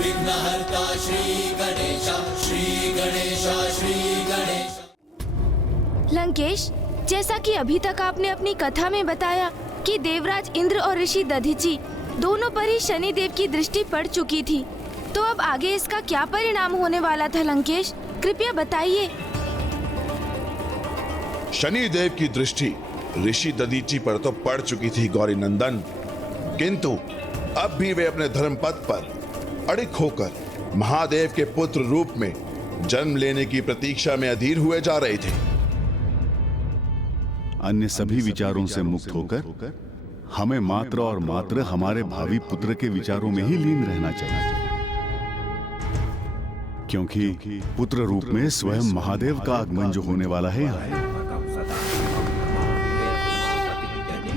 विघ्नहर्ता श्री गणेश, श्री गणेश, श्री गणेश। लंकेश, जैसा कि अभी तक आपने अपनी कथा में बताया कि देवराज इंद्र और ऋषि दधीचि दोनों पर ही शनिदेव की दृष्टि पड़ चुकी थी, तो अब आगे इसका क्या परिणाम होने वाला था लंकेश? कृपया बताइए। शनिदेव की दृष्टि ऋषि दधीचि पर तो पड़ चुकी थी गौरी नंदन, किंतु अब भी वे अपने धर्म पथ पर अड़िग होकर महादेव के पुत्र रूप में जन्म लेने की प्रतीक्षा में अधीर हुए जा रहे थे। अन्य सभी विचारों से मुक्त होकर हमें मात्र और मात्र हमारे भावी पुत्र के विचारों में ही लीन रहना चाहिए, क्योंकि पुत्र रूप में स्वयं महादेव का आगमन जो होने वाला है यहाँ,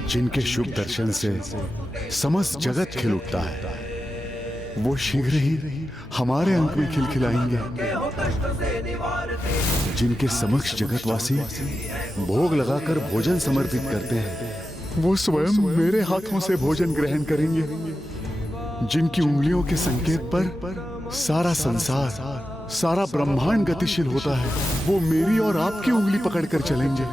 जिनके शुभ दर्शन से समस्त जगत खिल उठता है, वो शीघ्र ही हमारे अंक में खिलखिलाएंगे। जिनके समक्ष जगतवासी भोग लगाकर भोजन समर्पित करते हैं, वो स्वयं मेरे हाथों से भोजन ग्रहण करेंगे। जिनकी उंगलियों के संकेत पर सारा संसार, सारा ब्रह्मांड गतिशील होता है, वो मेरी और आपकी उंगली पकड़कर चलेंगे।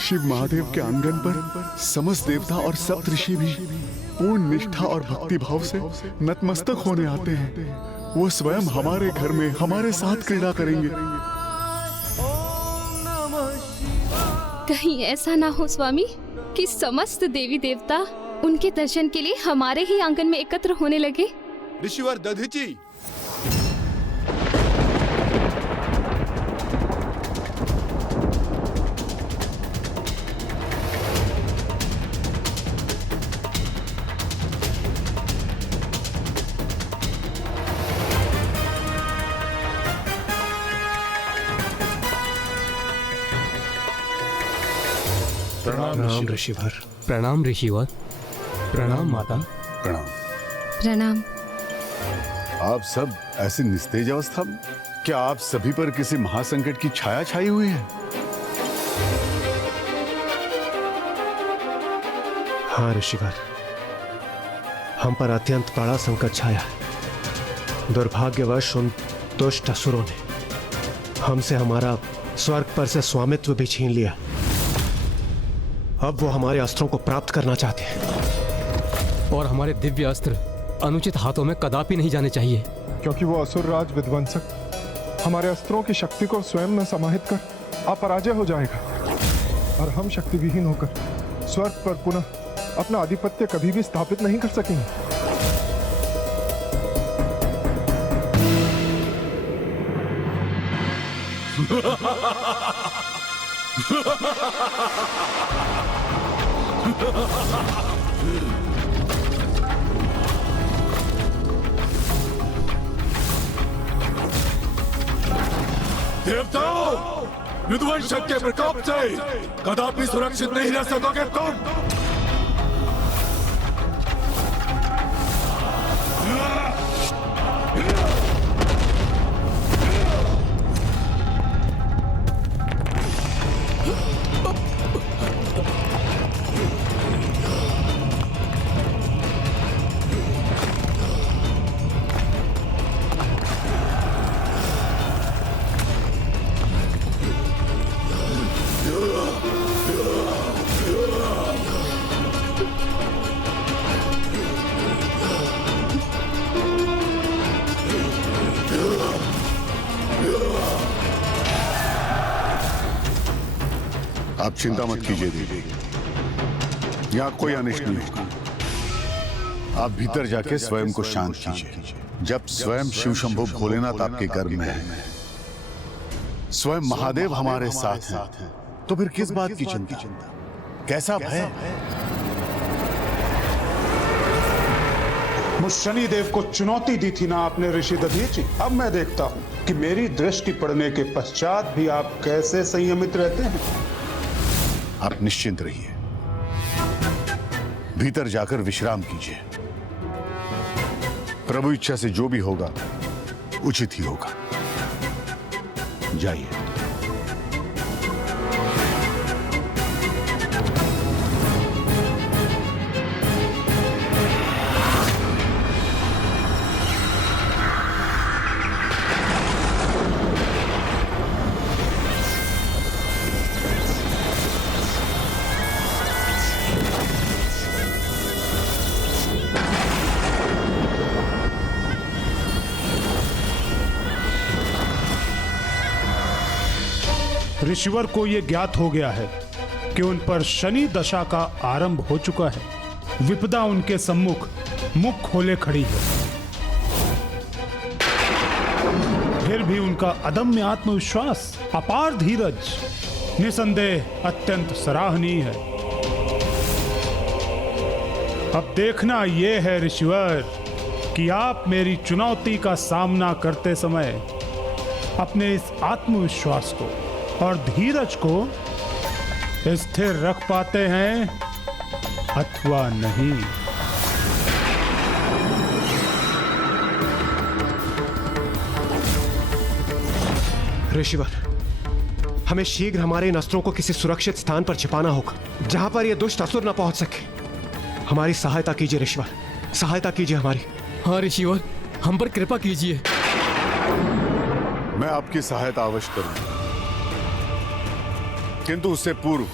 शिव महादेव के आंगन पर समस्त देवता और सप्त ऋषि भी पूर्ण निष्ठा और भक्ति भाव से नतमस्तक होने आते हैं। वो स्वयं हमारे घर में हमारे साथ क्रीड़ा करेंगे। कहीं ऐसा ना हो स्वामी कि समस्त देवी देवता उनके दर्शन के लिए हमारे ही आंगन में एकत्र होने लगे। ऋषिवर दधीचि, प्रणाम ऋषिवर। प्रणाम ऋषिवर। प्रणाम माता। प्रणाम। प्रणाम। आप सब ऐसे निस्तेज अवस्था में? क्या आप सभी पर किसी महासंकट की छाया छाई हुई है? हाँ ऋषिवर, हम पर अत्यंत बड़ा संकट छाया है। दुर्भाग्यवश उन दुष्ट असुरों ने हमसे हमारा स्वर्ग पर से स्वामित्व भी छीन लिया। अब वो हमारे अस्त्रों को प्राप्त करना चाहते हैं, और हमारे दिव्य अस्त्र अनुचित हाथों में कदापि नहीं जाने चाहिए, क्योंकि वो असुर राज विध्वंसक हमारे अस्त्रों की शक्ति को स्वयं में समाहित कर अपराजय हो जाएगा, और हम शक्ति विहीन होकर स्वर्ग पर पुनः अपना आधिपत्य कभी भी स्थापित नहीं कर सकेंगे। देवताओं, विध्वंसक के प्रकोप से कदापि सुरक्षित नहीं रह सकोगे तुम। आप चिंता मत कीजिए देवी, यहाँ कोई अनिष्ट नहीं होगा। आप भीतर जाके स्वयं को शांत कीजिए। जब स्वयं शिव शंभु भोलेनाथ आपके गर्भ में है, स्वयं महादेव हमारे साथ हैं, तो फिर किस बात की चिंता? कैसा भय? मुझ शनिदेव को चुनौती दी थी ना आपने ऋषि दधीचि। अब मैं देखता हूं कि मेरी दृष्टि पड़ने के पश्चात भी आप कैसे संयमित रहते हैं। आप निश्चिंत रहिए, भीतर जाकर विश्राम कीजिए। प्रभु इच्छा से जो भी होगा उचित ही होगा। जाइए। ऋषिवर को यह ज्ञात हो गया है कि उन पर शनि दशा का आरंभ हो चुका है। विपदा उनके सम्मुख मुख खोले खड़ी है, फिर भी उनका अदम्य आत्मविश्वास, अपार धीरज निसंदेह अत्यंत सराहनीय है। अब देखना यह है ऋषिवर कि आप मेरी चुनौती का सामना करते समय अपने इस आत्मविश्वास को और धीरज को स्थिर रख पाते हैं अथवा नहीं। ऋषिवर, हमें शीघ्र हमारे इन अस्त्रों को किसी सुरक्षित स्थान पर छिपाना होगा, जहां पर ये दुष्ट असुर न पहुंच सके। हमारी सहायता कीजिए ऋषिवर, सहायता कीजिए हमारी। हाँ ऋषिवर, हम पर कृपा कीजिए। मैं आपकी सहायता अवश्य करूंगा, किंतु उससे पूर्व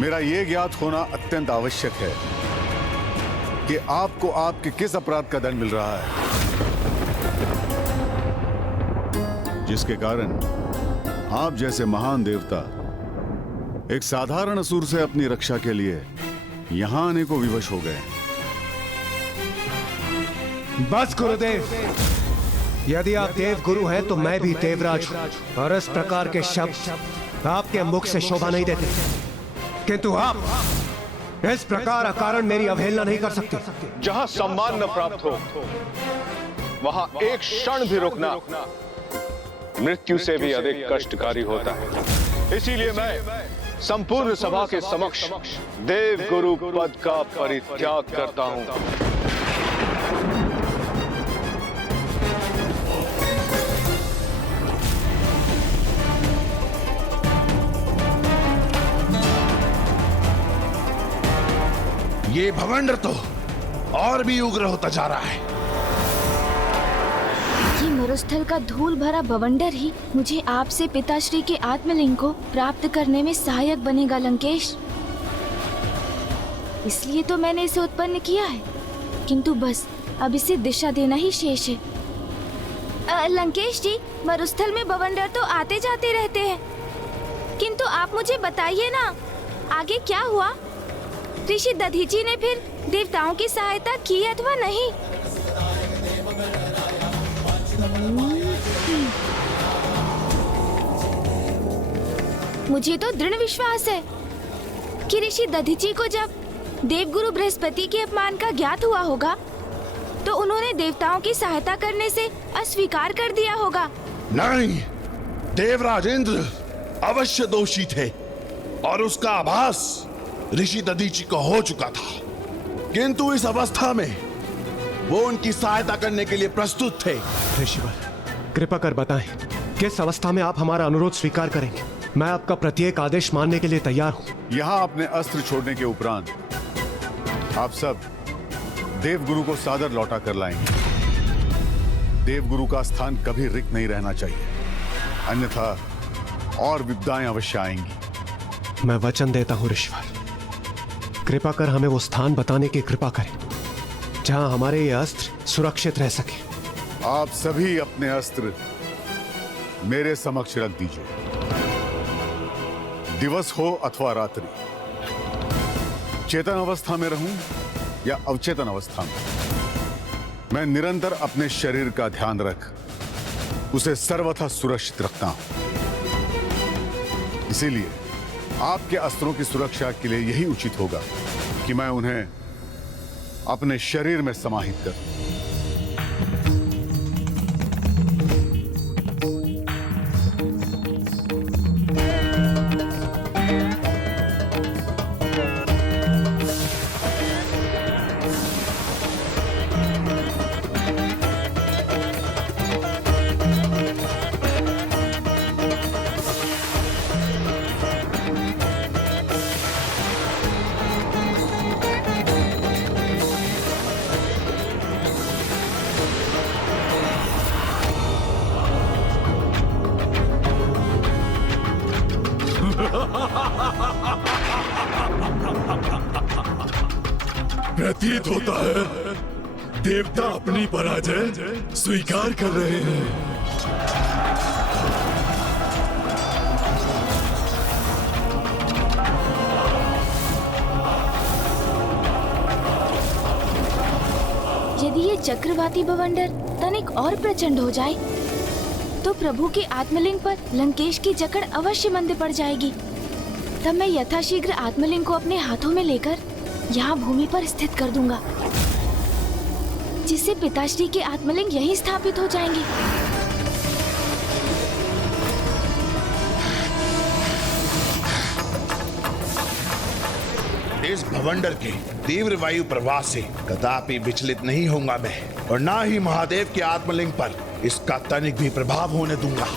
मेरा यह ज्ञात होना अत्यंत आवश्यक है कि आपको आपके किस अपराध का दंड मिल रहा है, जिसके कारण आप जैसे महान देवता एक साधारण असुर से अपनी रक्षा के लिए यहां आने को विवश हो गए। बस गुरुदेव, यदि आप देव गुरु हैं तो मैं भी देवराज हूं, और इस प्रकार के शब्द आपके मुख से शोभा नहीं देते, किंतु आप इस प्रकार अकारण मेरी अवहेलना नहीं कर सकते। जहां सम्मान न प्राप्त हो वहां एक क्षण भी रुकना मृत्यु से भी अधिक कष्टकारी होता है। इसीलिए मैं संपूर्ण सभा के समक्ष देव गुरु पद का परित्याग करता हूं। ये भवंडर तो और भी उग्र होता जा रहा है। ये मरुस्थल का धूल भरा बवंडर ही मुझे आपसे पिताश्री के आत्मलिंग को प्राप्त करने में सहायक बनेगा लंकेश। इसलिए तो मैंने इसे उत्पन्न किया है, किंतु बस अब इसे दिशा देना ही शेष है। लंकेश जी, मरुस्थल में बवंडर तो आते जाते रहते हैं, किंतु आप मुझे बताइए ना, आगे क्या हुआ? ऋषि दधीची ने फिर देवताओं की सहायता की अथवा नहीं? मुझे तो दृढ़ विश्वास है कि ऋषि दधीची को जब देवगुरु बृहस्पति के अपमान का ज्ञात हुआ होगा तो उन्होंने देवताओं की सहायता करने से अस्वीकार कर दिया होगा। नहीं, देवराज इंद्र अवश्य दोषी थे और उसका आभास ऋषि दधीची को हो चुका था, किंतु इस अवस्था में वो उनकी सहायता करने के लिए प्रस्तुत थे। ऋषिवर, कृपा कर बताएं, किस अवस्था में आप हमारा अनुरोध स्वीकार करेंगे? मैं आपका प्रत्येक आदेश मानने के लिए तैयार हूं। यहां अपने अस्त्र छोड़ने के उपरांत आप सब देवगुरु को सादर लौटा कर लाएंगे। देवगुरु का स्थान कभी रिक्त नहीं रहना चाहिए, अन्यथा और विपदाएं अवश्य आएंगी। मैं वचन देता हूं ऋषिवर, कृपा कर हमें वो स्थान बताने की कृपा करें जहां हमारे ये अस्त्र सुरक्षित रह सके। आप सभी अपने अस्त्र मेरे समक्ष रख दीजिए। दिवस हो अथवा रात्रि, चेतन अवस्था में रहूं या अवचेतन अवस्था में, मैं निरंतर अपने शरीर का ध्यान रख उसे सर्वथा सुरक्षित रखता हूं। इसीलिए आपके अस्त्रों की सुरक्षा के लिए यही उचित होगा कि मैं उन्हें अपने शरीर में समाहित करूं। प्रतीत होता है देवता अपनी पराजय स्वीकार कर रहे हैं। यदि ये चक्रवाती बवंडर तनिक और प्रचंड हो जाए तो प्रभु के आत्मलिंग पर लंकेश की जकड़ अवश्य मंद पड़ जाएगी। तब मैं यथाशीघ्र आत्मलिंग को अपने हाथों में लेकर यहाँ भूमि पर स्थित कर दूंगा, जिससे पिताश्री के आत्मलिंग यहीं स्थापित हो जाएंगे। इस भवंडर के तीव्र वायु प्रवाह से कदापि विचलित नहीं होऊंगा मैं, और ना ही महादेव के आत्मलिंग पर इसका तनिक भी प्रभाव होने दूंगा।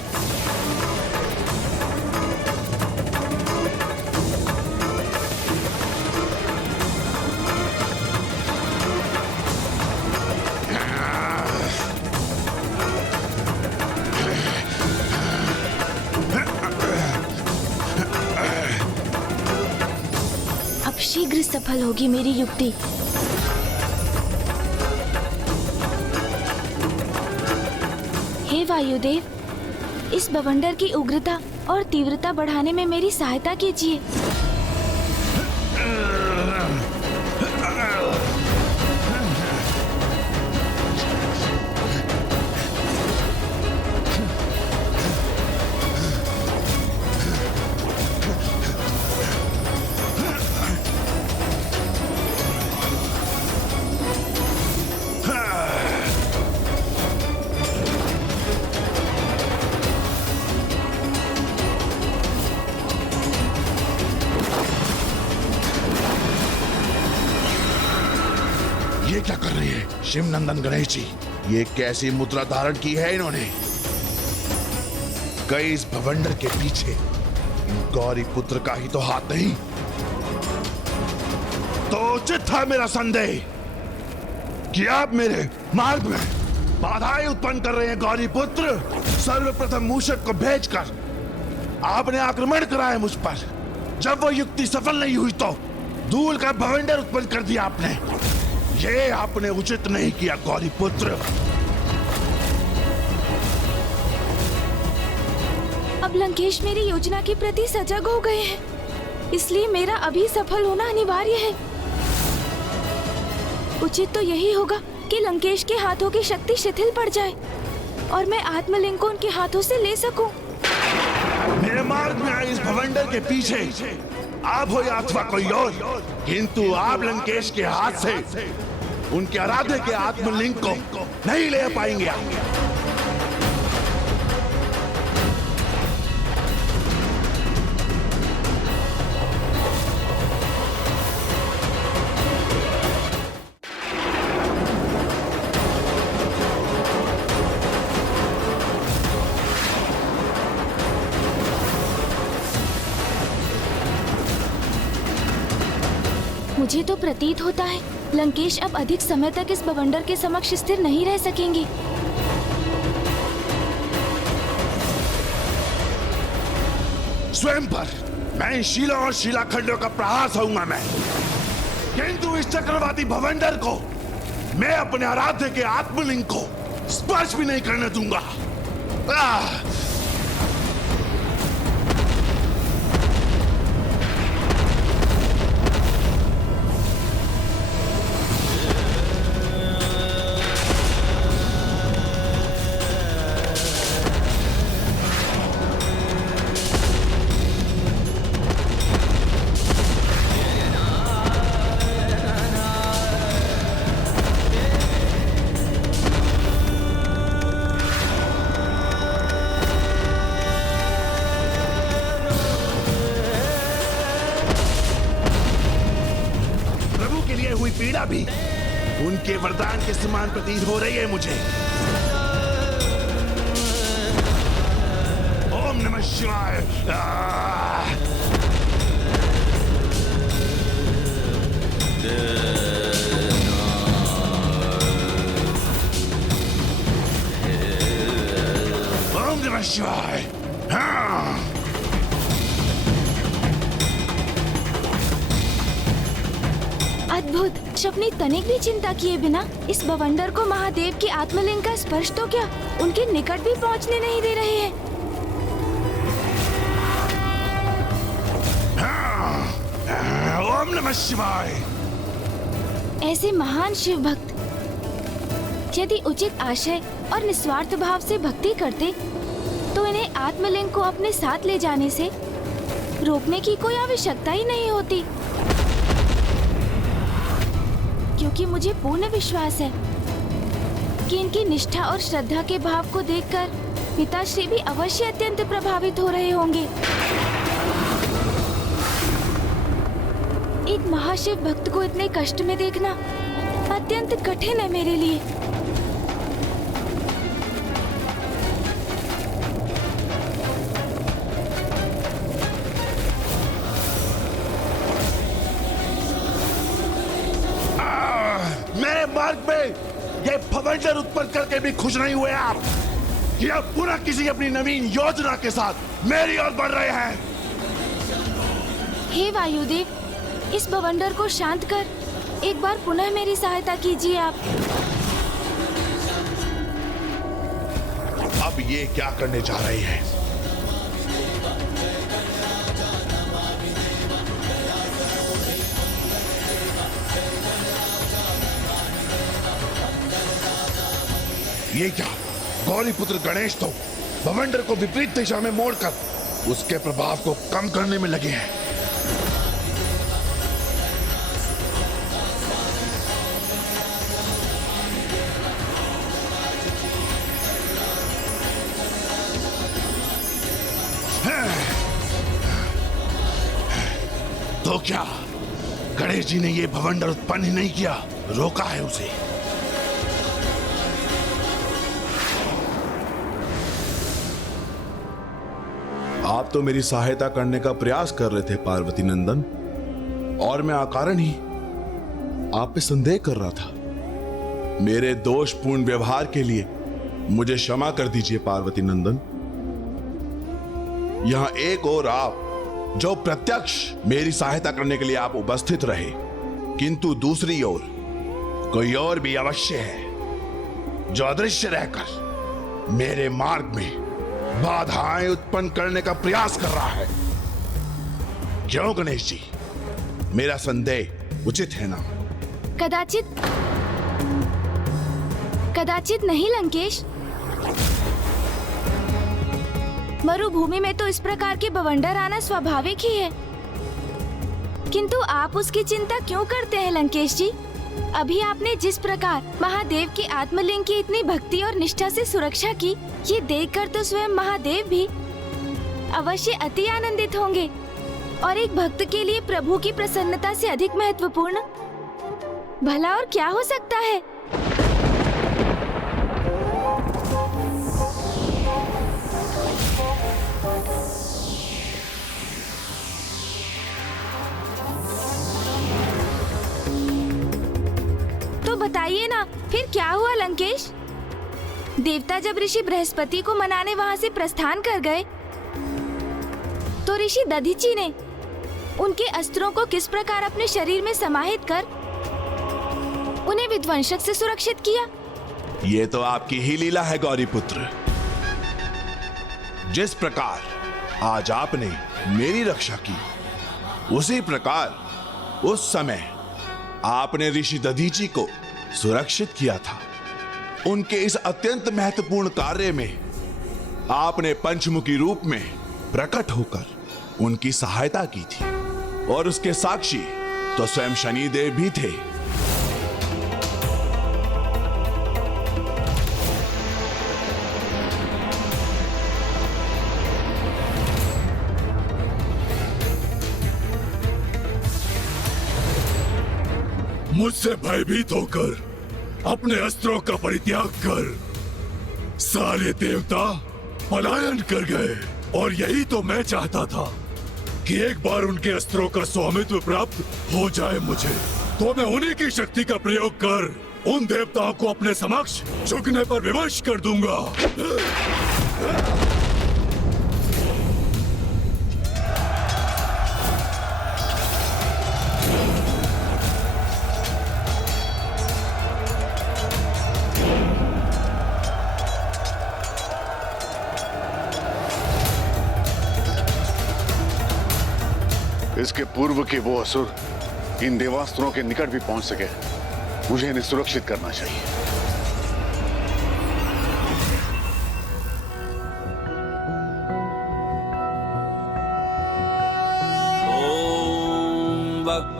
शीघ्र सफल होगी मेरी युक्ति। हे वायुदेव, इस बवंडर की उग्रता और तीव्रता बढ़ाने में मेरी सहायता कीजिए। ये क्या कर रहे हैं शिव नंदन गणेश जी? ये कैसी मुद्रा धारण की है इन्होंने? कई इस भवंडर के पीछे इन गौरी पुत्र का ही तो हाथ नहीं? तो उचित था मेरा संदेह कि आप मेरे मार्ग में बाधाएं उत्पन्न कर रहे हैं। गौरी पुत्र, सर्वप्रथम मूषक को भेजकर आपने आक्रमण कराया मुझ पर। जब वो युक्ति सफल नहीं हुई तो धूल का भवंडर उत्पन्न कर दिया आपने। ये आपने उचित नहीं किया गौरी पुत्र। अब लंकेश मेरी योजना के प्रति सजग हो गए हैं, इसलिए मेरा अभी सफल होना अनिवार्य है। उचित तो यही होगा कि लंकेश के हाथों की शक्ति शिथिल पड़ जाए और मैं आत्मलिंग को उनके हाथों से ले सकूं। मेरे मार्ग में आए इस भवंडर के पीछे आप हो या अथवा कोई और, किंतु आप लंकेश के हाथ से उनके आराध्य के आत्मलिंग को नहीं ले पाएंगे। मुझे तो प्रतीत होता है लंकेश अब अधिक समय तक इस बवंडर के समक्ष स्थिर नहीं रह सकेंगे। स्वयं पर मैं शिला और शिलाखंडों का प्रहार सहूंगा मैं, किंतु इस चक्रवाती भवंडर को मैं अपने आराध्य के आत्मलिंग को स्पर्श भी नहीं करने दूंगा। पीड़ा भी उनके वरदान के समान प्रतीत हो रही है मुझे। ओम नमः शिवाय। ओम नमः शिवाय। अद्भुत। अपनी तनिक भी चिंता किए बिना इस बवंडर को महादेव की आत्मलिंग का स्पर्श तो क्या उनके निकट भी पहुंचने नहीं दे रहे हैं। ओम नमः शिवाय। ऐसे महान शिव भक्त यदि उचित आशय और निस्वार्थ भाव से भक्ति करते तो इन्हें आत्मलिंग को अपने साथ ले जाने से रोकने की कोई आवश्यकता ही नहीं होती, क्योंकि मुझे पूर्ण विश्वास है कि इनकी निष्ठा और श्रद्धा के भाव को देखकर पिताश्री भी अवश्य अत्यंत प्रभावित हो रहे होंगे। एक महाशिव भक्त को इतने कष्ट में देखना अत्यंत कठिन है मेरे लिए। मेरे मार्ग में ये भवंडर उत्पन्न करके भी खुश नहीं हुए आप कि अब पुनः किसी अपनी नवीन योजना के साथ मेरी ओर बढ़ रहे हैं। हे वायुदेव, इस भवंडर को शांत कर एक बार पुनः मेरी सहायता कीजिए आप। अब ये क्या करने जा रही है? ये क्या? गौरीपुत्र गणेश तो भवंडर को विपरीत दिशा में मोड़कर उसके प्रभाव को कम करने में लगे हैं। तो क्या गणेश जी ने ये भवंडर उत्पन्न ही नहीं किया, रोका है उसे? आप तो मेरी सहायता करने का प्रयास कर रहे थे पार्वती नंदन, और मैं अकारण ही आप पे संदेह कर रहा था। मेरे दोषपूर्ण व्यवहार के लिए मुझे क्षमा कर दीजिए पार्वती नंदन। यहां एक और आप जो प्रत्यक्ष मेरी सहायता करने के लिए आप उपस्थित रहे, किंतु दूसरी ओर कोई और भी अवश्य है जो अदृश्य रहकर मेरे मार्ग में बाधाएं उत्पन्न करने का प्रयास कर रहा है। क्यों गणेश जी, मेरा संदेह उचित है ना? कदाचित नहीं लंकेश। मरुभूमि में तो इस प्रकार के बवंडर आना स्वाभाविक ही है, किंतु आप उसकी चिंता क्यों करते हैं लंकेश जी? अभी आपने जिस प्रकार महादेव के आत्मलिंग की इतनी भक्ति और निष्ठा से सुरक्षा की, ये देखकर तो स्वयं महादेव भी अवश्य अति आनंदित होंगे। और एक भक्त के लिए प्रभु की प्रसन्नता से अधिक महत्वपूर्ण भला और क्या हो सकता है? तो बताइए ना, फिर क्या हुआ लंकेश? देवता जब ऋषि बृहस्पति को मनाने वहां से प्रस्थान कर गए, तो ऋषि दधीचि ने उनके अस्त्रों को किस प्रकार अपने शरीर में समाहित कर उन्हें विध्वंसक से सुरक्षित किया? ये तो आपकी ही लीला है गौरीपुत्र। जिस प्रकार आज आपने मेरी रक्षा की, उसी प्रकार उस समय आपने ऋषि दधीचि को सुरक्षित किया था। उनके इस अत्यंत महत्वपूर्ण कार्य में आपने पंचमुखी रूप में प्रकट होकर उनकी सहायता की थी, और उसके साक्षी तो स्वयं शनिदेव भी थे। मुझसे भयभीत होकर अपने अस्त्रों का परित्याग कर सारे देवता पलायन कर गए, और यही तो मैं चाहता था कि एक बार उनके अस्त्रों का स्वामित्व प्राप्त हो जाए मुझे, तो मैं उन्हीं की शक्ति का प्रयोग कर उन देवताओं को अपने समक्ष झुकने पर विवश कर दूंगा। इसके पूर्व के वो असुर इन देवास्त्रों के निकट भी पहुंच सके, मुझे इन्हें सुरक्षित करना चाहिए।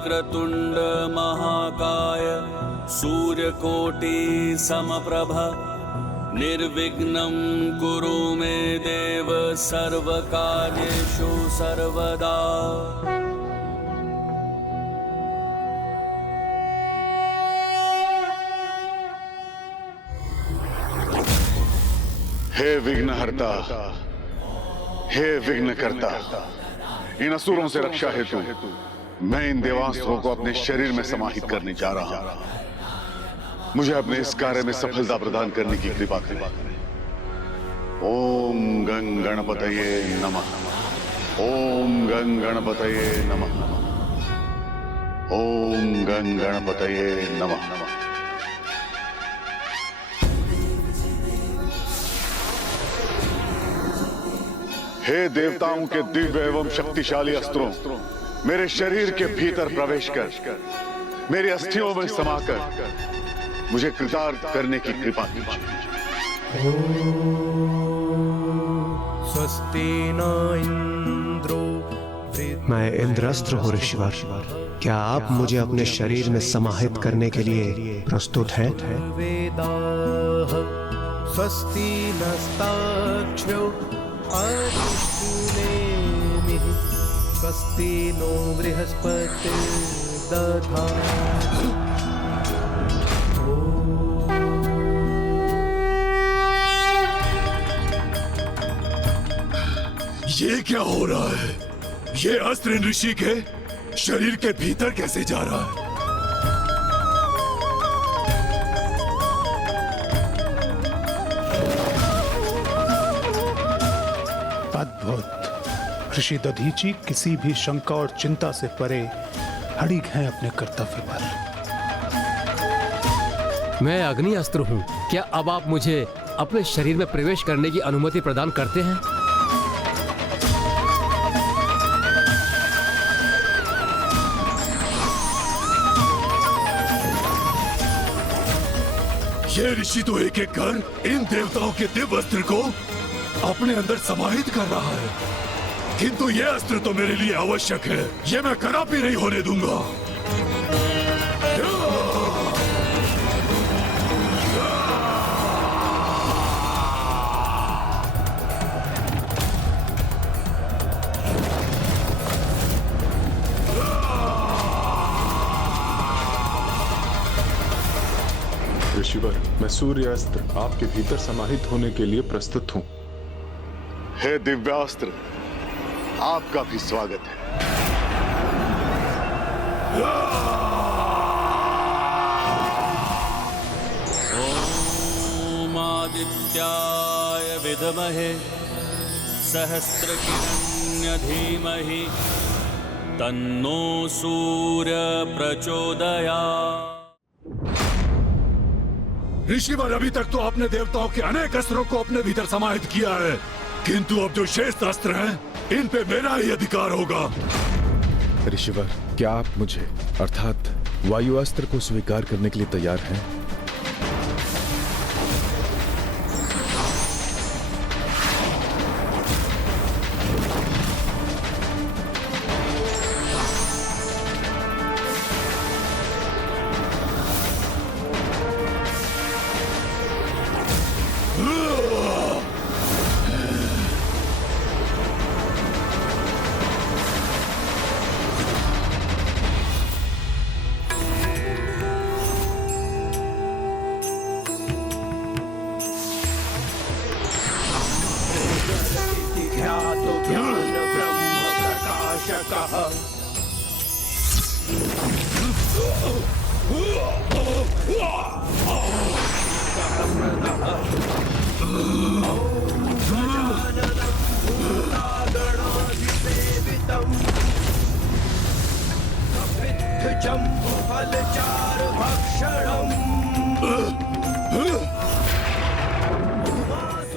वक्रतुंड महाकाय सूर्यकोटि समप्रभ निर्विघ्नं कुरु मे देव सर्वकार्येषु सर्वदा। हे विघ्नहर्ता, हे विघ्नकर्ता, इन असुरों से रक्षा हेतु मैं इन देवास्त्रों को अपने शरीर में समाहित करने जा रहा हूं। मुझे अपने इस कार्य में सफलता प्रदान करने की कृपा करें। ओम गं गणपतये नमः। ओम गं गणपतये नमः। ओम गं गणपतये नमः। हे देवताओं के दिव्य एवं शक्तिशाली अस्त्रों, मेरे शरीर के भीतर प्रवेश कर मेरी अस्थियों में समाकर मुझे कृतार्थ करने की कृपा कीजिए। स्वस्ति न इंद्रो। मैं इंद्रस्त्र हूँ ऋषिवर। क्या आप मुझे अपने शरीर में समाहित करने के लिए प्रस्तुत हैं? वेदाः स्वस्ति नस्ताक्ष्यो अरिष्टुनेमिः स्वस्ति नो बृहस्पतिर्दधातु। ये क्या हो रहा है? ये अस्त्र ऋषि के शरीर के भीतर कैसे जा रहा है? अद्भुत। ऋषि दधीची किसी भी शंका और चिंता से परे अड़िग हैं अपने कर्तव्य पर। मैं अग्नि अस्त्र हूँ। क्या अब आप मुझे अपने शरीर में प्रवेश करने की अनुमति प्रदान करते हैं? ये ऋषि तो एक एक कर इन देवताओं के दिव्य अस्त्र को अपने अंदर समाहित कर रहा है, किंतु ये अस्त्र तो मेरे लिए आवश्यक है। ये मैं कदापि नहीं होने दूंगा। ऋषिवर, मैं सूर्य अस्त्र आपके भीतर समाहित होने के लिए प्रस्तुत हूँ। हे दिव्यास्त्र, आपका भी स्वागत है। ओम आदित्याय विद्महे सहस्रकिरण्य धीमहि तन्नो सूर्य प्रचोदयात्। ऋषिवर, अभी तक तो आपने देवताओं के अनेक अस्त्रों को अपने भीतर समाहित किया है, किंतु अब जो शेष अस्त्र हैं, इन पे मेरा ही अधिकार होगा। ऋषिवर, क्या आप मुझे अर्थात वायु अस्त्र को स्वीकार करने के लिए तैयार हैं?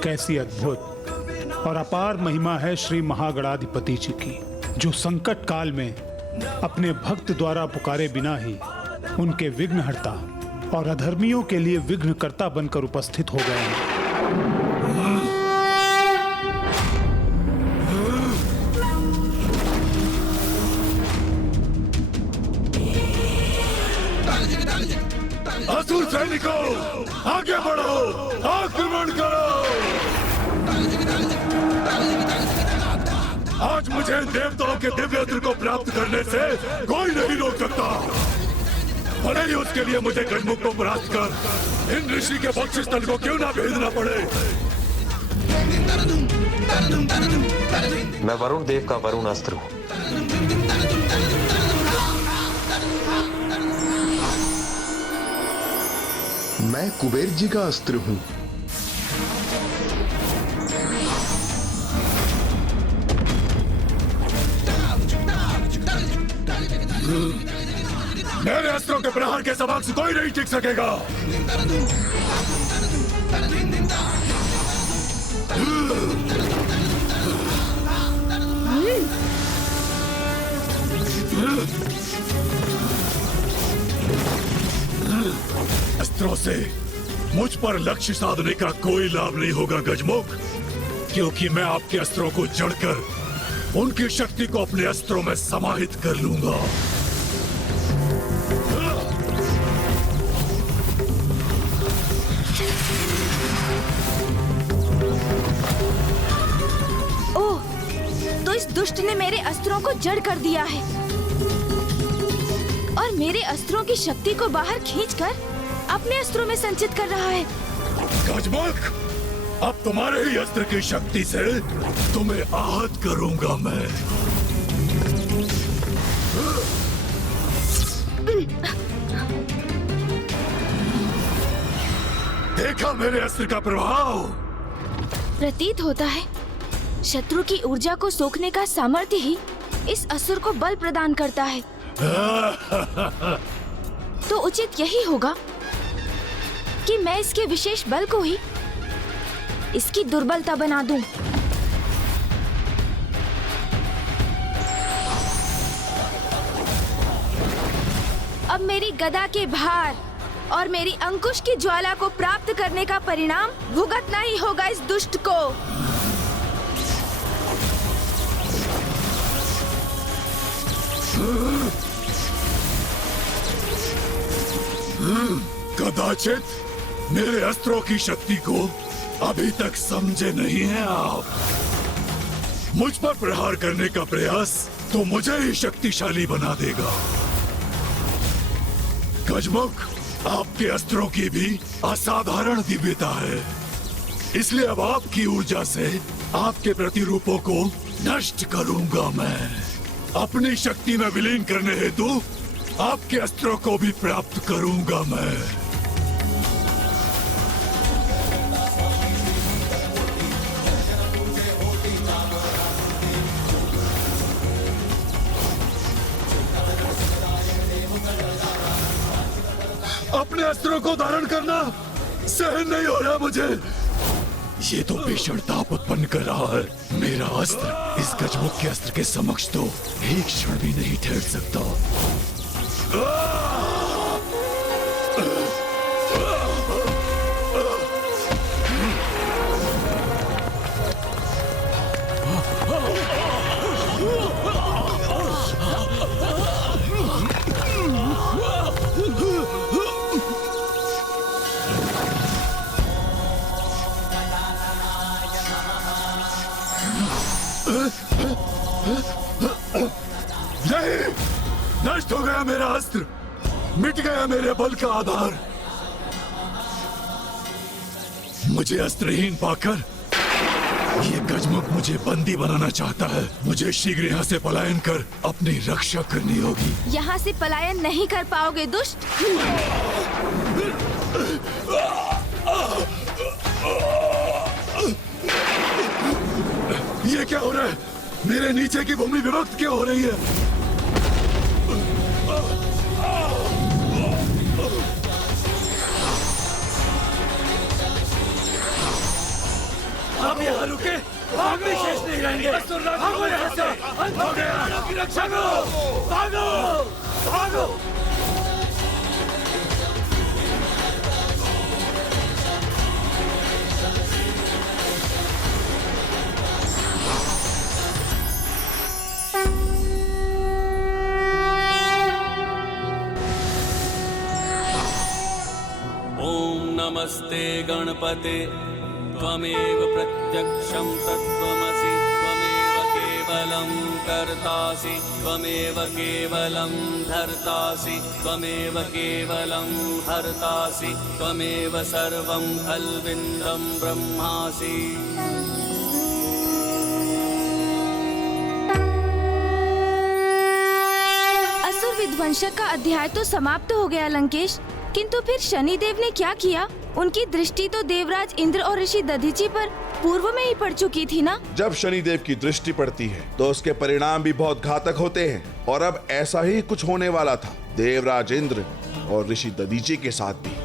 कैसी अद्भुत और अपार महिमा है श्री महागणाधिपति जी की, जो संकट काल में अपने भक्त द्वारा पुकारे बिना ही उनके विघ्नहर्ता और अधर्मियों के लिए विघ्नकर्ता बनकर उपस्थित हो गए हैं। सैनिकों, आगे बढ़ो, आक्रमण करो। आज मुझे देवताओं के दिव्य अस्त्र को प्राप्त करने से कोई नहीं रोक सकता। भले ही उसके लिए मुझे गजमुख को परास्त कर इन ऋषि के बख्शिस्थल को क्यों ना भेजना पड़े। मैं वरुण देव का वरुण अस्त्र हूं। मैं कुबेर जी का अस्त्र हूं। मेरे अस्त्रों के प्रहार के समक्ष कोई नहीं टिक सकेगा। अस्त्रों से मुझ पर लक्ष्य साधने का कोई लाभ नहीं होगा गजमुख, क्योंकि मैं आपके अस्त्रों को जड़कर उनकी शक्ति को अपने अस्त्रों में समाहित कर लूंगा। ओह, तो इस दुष्ट ने मेरे अस्त्रों को जड़ कर दिया है और मेरे अस्त्रों की शक्ति को बाहर खींचकर अपने अस्त्रों में संचित कर रहा है। गजमुख, अब तुम्हारे ही अस्त्र की शक्ति से तुम्हें आहत करूंगा मैं। देखा मेरे अस्त्र का प्रभाव? प्रतीत होता है शत्रु की ऊर्जा को सोखने का सामर्थ्य ही इस असुर को बल प्रदान करता है। तो उचित यही होगा कि मैं इसके विशेष बल को ही इसकी दुर्बलता बना दूं। अब मेरी गदा के भार और मेरी अंकुश की ज्वाला को प्राप्त करने का परिणाम भुगतना ही होगा इस दुष्ट को। कदाचित मेरे अस्त्रों की शक्ति को अभी तक समझे नहीं हैं आप। मुझ पर प्रहार करने का प्रयास तो मुझे ही शक्तिशाली बना देगा। गजमुख, आपके अस्त्रों की भी असाधारण दिव्यता है, इसलिए अब आपकी ऊर्जा से आपके प्रतिरूपों को नष्ट करूंगा मैं। अपनी शक्ति में विलीन करने हेतु आपके अस्त्रों को भी प्राप्त करूंगा मैं। अपने अस्त्रों को धारण करना सहन नहीं हो रहा मुझे। ये तो भीषण ताप उत्पन्न कर रहा है। मेरा अस्त्र इस गजमुख के अस्त्र के समक्ष तो एक क्षण भी नहीं ठहर सकता। नहीं, नष्ट हो गया मेरा अस्त्र, मिट गया मेरे बल का आधार। मुझे अस्त्रहीन पाकर ये गजमुख मुझे बंदी बनाना चाहता है। मुझे शीघ्र यहाँ से पलायन कर अपनी रक्षा करनी होगी। यहाँ से पलायन नहीं कर पाओगे दुष्ट। ये क्या हो रहा है? मेरे नीचे की भूमि विभक्त क्यों हो रही है? आप यहाँ रुके, भाग भी शेष नहीं रहेंगे। भागो यहाँ से, अंत हो गया। की रक्षा करो, भागो, भागो। नमस्ते गणपते त्वमेव प्रत्यक्षं तत्त्वमसि त्वमेव केवलं कर्तासि त्वमेव केवलं धर्तासि त्वमेव केवलं हर्तासि त्वमेव सर्वं खल्विन्दं ब्रह्मासि। असुर विध्वंसक का अध्याय तो समाप्त हो गया लंकेश, किंतु फिर शनिदेव ने क्या किया? उनकी दृष्टि तो देवराज इंद्र और ऋषि दधीचि पर पूर्व में ही पड़ चुकी थी ना? जब शनिदेव की दृष्टि पड़ती है तो उसके परिणाम भी बहुत घातक होते हैं, और अब ऐसा ही कुछ होने वाला था देवराज इंद्र और ऋषि दधीचि के साथ भी।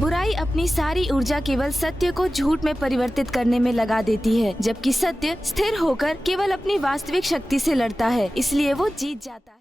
बुराई अपनी सारी ऊर्जा केवल सत्य को झूठ में परिवर्तित करने में लगा देती है, जबकि सत्य स्थिर होकर केवल अपनी वास्तविक शक्ति से लड़ता है, इसलिए वो जीत जाता है।